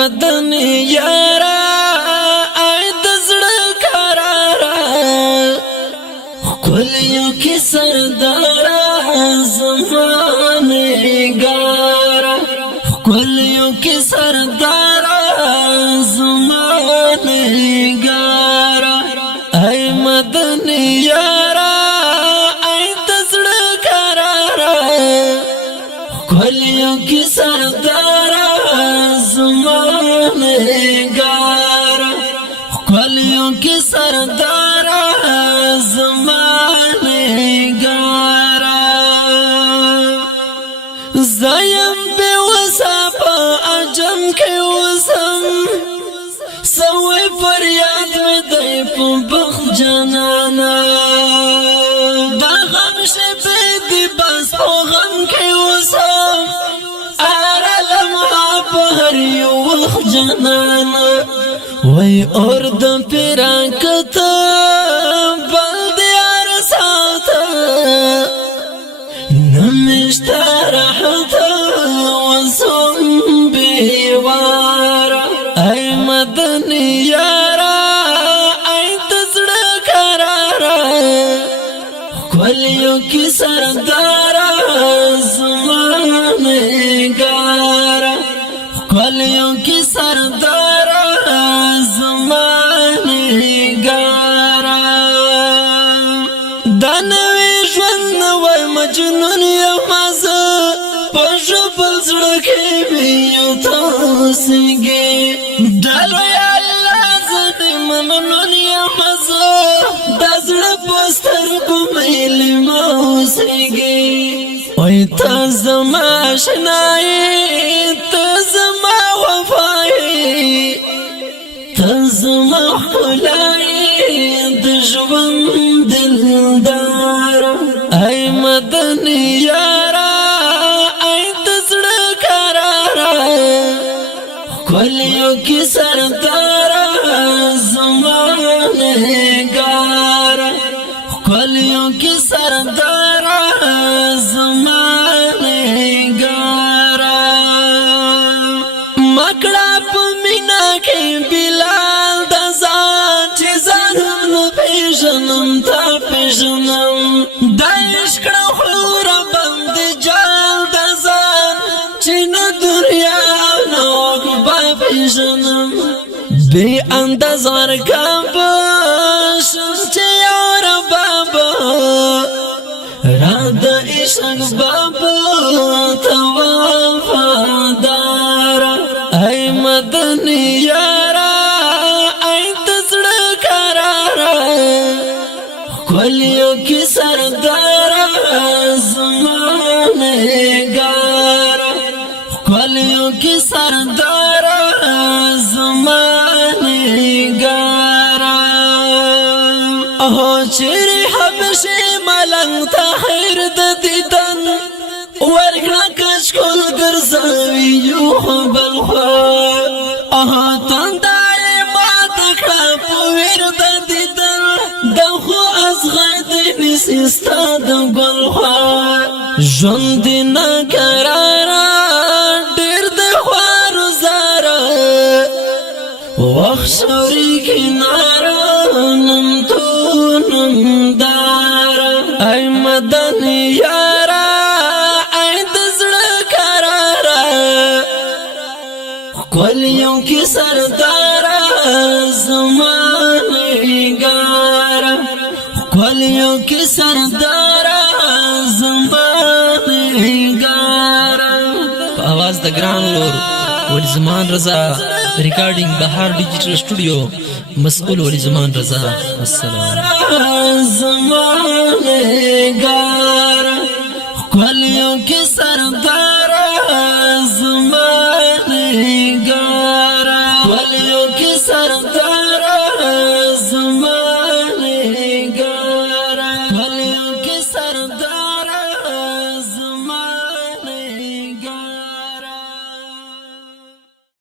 مدني یارا ای دزړه قرارا خلیو کی سردارا زمانه گارا خلیو کی سردارا زمانه گارا ای مدني یارا ای دزړه قرارا خلیو کی سردارا زمانه گارا خلیو کی سردارا زمانه گارا زایم بے وسا پا عجم کے وسم سوی فریاد میں دے پا بخت جنانا دا غم شپے دی بس پا غم کے وسم آرا لمحا پا ہر یو وقت جنانا وی اور دم پیرا کتا بلدیار ساتا نمشتا راحتا وزم بیوارا ای مدني یارا ای دزړه قرارا خلیو کی سردارا زمانه گارا خلیو کی سردارا زمانه گارا دانوی ژوند نوی مجنون یم مزه په ژبل زړه کې مې یو تاسیږي ډالو یا الله زه دې ممنون یم مزه دا زړه په سترګو مې لیمه اوسېږي وای ته زما اشنایې ته زما وفایې ته زما ښکلایې د ژوند دلداره ای مدني یارا ای دزړه قرارا خلیو کی سردارا زمانه گارا خلیو کی سردارا زمانه گارا مکړه په مینا کې بلال د ځان چې ځان پیژنم تا پیژنم د عشق خور بند جال د ځان چې نه دنیا نو با پیژنم بی انداز ورکم باشم چې یار بابا را د عشق بابا ته وفادار ای مدني یارا ای دزړه قرارا خلیو کی سردارا زمانه گارا خلیو کی سردارا زمانه گارا چیرې حبشي ملنګ ته خیر د دیدن ورکړه کشکول ګرځوي یو بل خوا تندای ما دکړه په ویر د دیدن د خو ازغه دې نسي ستا د ګل خوا ژوند نه قراره ډېر د خوار زاره وخت شوري کناره نمدارا ای مدني یارا ای دزړه قرارا خلیو کی سردارا زمانه گارا خلیو کی سردارا زمانه گارا په आवाज د ګران لور ول زمان رضا ریکارډینګ بهار ډیجیټل سټوډیو مسؤل ولی زمان رضا السلام